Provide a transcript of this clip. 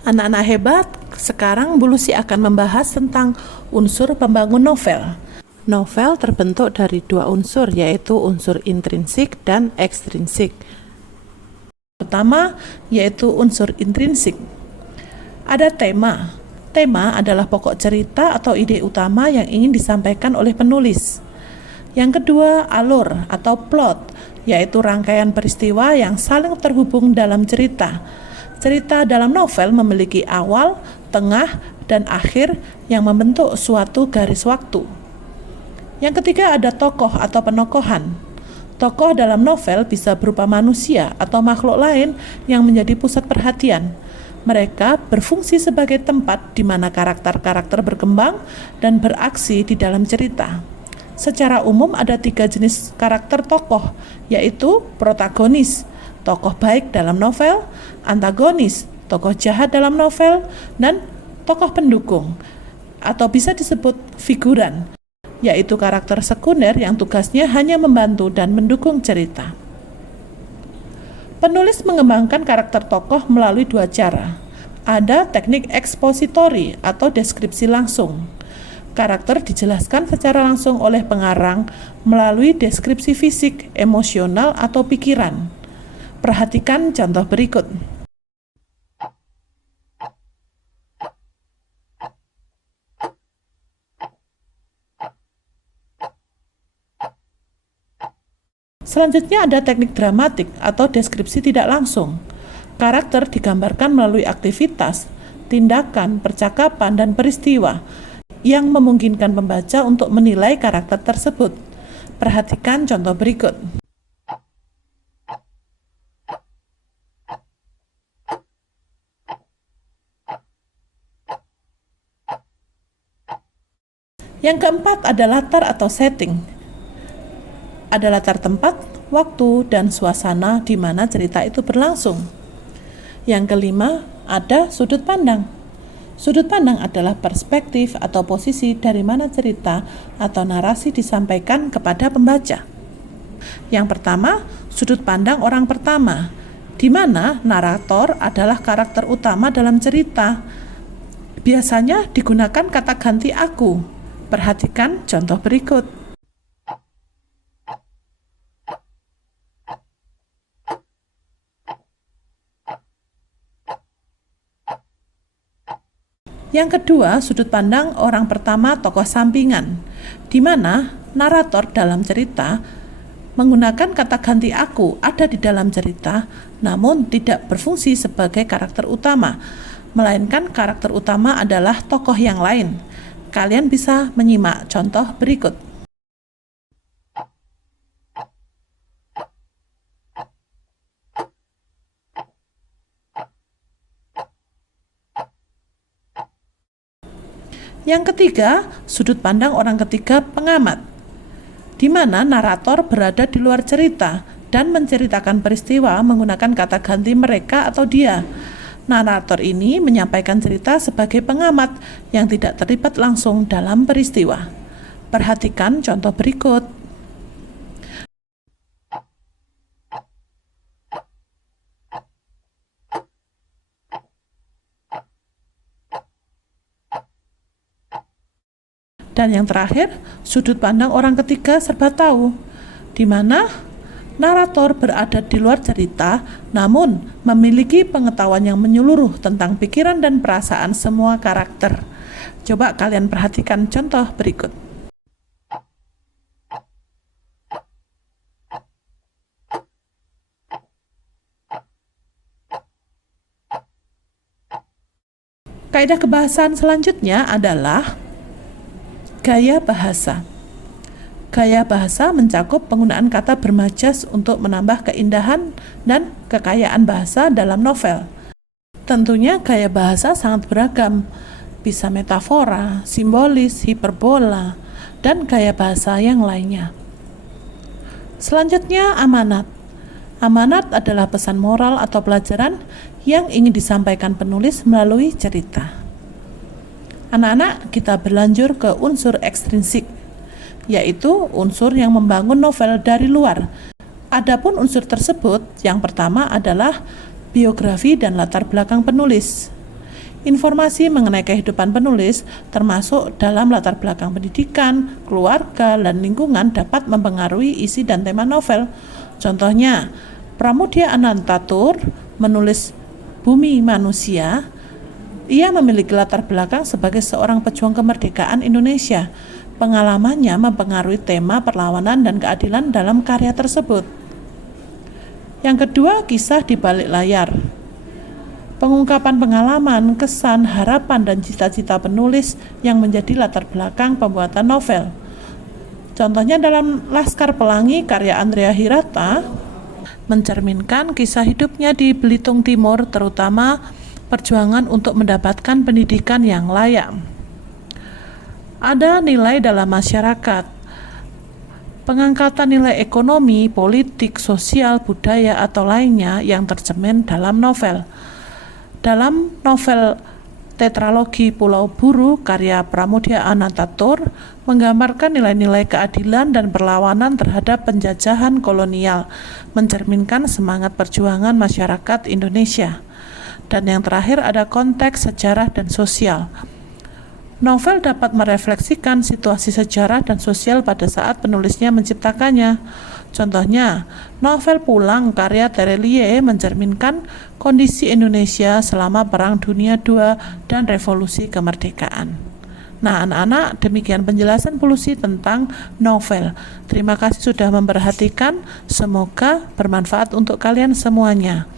Anak-anak hebat, sekarang Bu Lucy akan membahas tentang unsur pembangun novel. Novel terbentuk dari dua unsur, yaitu unsur intrinsik dan ekstrinsik. Pertama, yaitu unsur intrinsik. Ada tema. Tema adalah pokok cerita atau ide utama yang ingin disampaikan oleh penulis. Yang kedua, alur atau plot, yaitu rangkaian peristiwa yang saling terhubung dalam cerita. Cerita dalam novel memiliki awal, tengah, dan akhir yang membentuk suatu garis waktu. Yang ketiga ada tokoh atau penokohan. Tokoh dalam novel bisa berupa manusia atau makhluk lain yang menjadi pusat perhatian. Mereka berfungsi sebagai tempat di mana karakter-karakter berkembang dan beraksi di dalam cerita. Secara umum ada 3 jenis karakter tokoh, yaitu protagonis, tokoh baik dalam novel, antagonis, tokoh jahat dalam novel, dan tokoh pendukung, atau bisa disebut figuran, yaitu karakter sekunder yang tugasnya hanya membantu dan mendukung cerita. Penulis mengembangkan karakter tokoh melalui 2 cara. Ada teknik ekspositori atau deskripsi langsung. Karakter dijelaskan secara langsung oleh pengarang melalui deskripsi fisik, emosional, atau pikiran. Perhatikan contoh berikut. Selanjutnya ada teknik dramatik atau deskripsi tidak langsung. Karakter digambarkan melalui aktivitas, tindakan, percakapan, dan peristiwa yang memungkinkan pembaca untuk menilai karakter tersebut. Perhatikan contoh berikut. Yang keempat ada latar atau setting. Ada latar tempat, waktu, dan suasana di mana cerita itu berlangsung. Yang kelima ada sudut pandang. Sudut pandang adalah perspektif atau posisi dari mana cerita atau narasi disampaikan kepada pembaca. Yang pertama, sudut pandang orang pertama, di mana narator adalah karakter utama dalam cerita. Biasanya digunakan kata ganti aku. Perhatikan contoh berikut. Yang kedua, sudut pandang orang pertama tokoh sampingan, di mana narator dalam cerita menggunakan kata ganti aku ada di dalam cerita, namun tidak berfungsi sebagai karakter utama, melainkan karakter utama adalah tokoh yang lain. Kalian bisa menyimak contoh berikut. Yang ketiga, sudut pandang orang ketiga pengamat, di mana narator berada di luar cerita dan menceritakan peristiwa menggunakan kata ganti mereka atau dia. Narator ini menyampaikan cerita sebagai pengamat yang tidak terlibat langsung dalam peristiwa. Perhatikan contoh berikut. Dan yang terakhir, sudut pandang orang ketiga serba tahu, di mana narator berada di luar cerita, namun memiliki pengetahuan yang menyeluruh tentang pikiran dan perasaan semua karakter. Coba kalian perhatikan contoh berikut. Kaidah kebahasaan selanjutnya adalah gaya bahasa. Gaya bahasa mencakup penggunaan kata bermajas untuk menambah keindahan dan kekayaan bahasa dalam novel. Tentunya gaya bahasa sangat beragam, bisa metafora, simbolis, hiperbola, dan gaya bahasa yang lainnya. Selanjutnya amanat. Amanat adalah pesan moral atau pelajaran yang ingin disampaikan penulis melalui cerita. Anak-anak, kita berlanjur ke unsur ekstrinsik, yaitu unsur yang membangun novel dari luar. Adapun unsur tersebut, yang pertama adalah biografi dan latar belakang penulis. Informasi mengenai kehidupan penulis, termasuk dalam latar belakang pendidikan, keluarga, dan lingkungan dapat mempengaruhi isi dan tema novel. Contohnya, Pramoedya Anantatur menulis Bumi Manusia. Ia memiliki latar belakang sebagai seorang pejuang kemerdekaan Indonesia. Pengalamannya mempengaruhi tema perlawanan dan keadilan dalam karya tersebut. Yang kedua, kisah di balik layar. Pengungkapan pengalaman, kesan, harapan, dan cita-cita penulis yang menjadi latar belakang pembuatan novel. Contohnya dalam Laskar Pelangi karya Andrea Hirata mencerminkan kisah hidupnya di Belitung Timur, terutama perjuangan untuk mendapatkan pendidikan yang layak. Ada nilai dalam masyarakat. Pengangkatan nilai ekonomi, politik, sosial, budaya, atau lainnya yang tercermin dalam novel. Dalam novel tetralogi Pulau Buru karya Pramoedya Anantatur menggambarkan nilai-nilai keadilan dan perlawanan terhadap penjajahan kolonial, mencerminkan semangat perjuangan masyarakat Indonesia. Dan yang terakhir ada konteks sejarah dan sosial. Novel dapat merefleksikan situasi sejarah dan sosial pada saat penulisnya menciptakannya. Contohnya, novel Pulang karya Terelie mencerminkan kondisi Indonesia selama Perang Dunia II dan Revolusi Kemerdekaan. Nah, anak-anak, demikian penjelasan Pulusi tentang novel. Terima kasih sudah memperhatikan, semoga bermanfaat untuk kalian semuanya.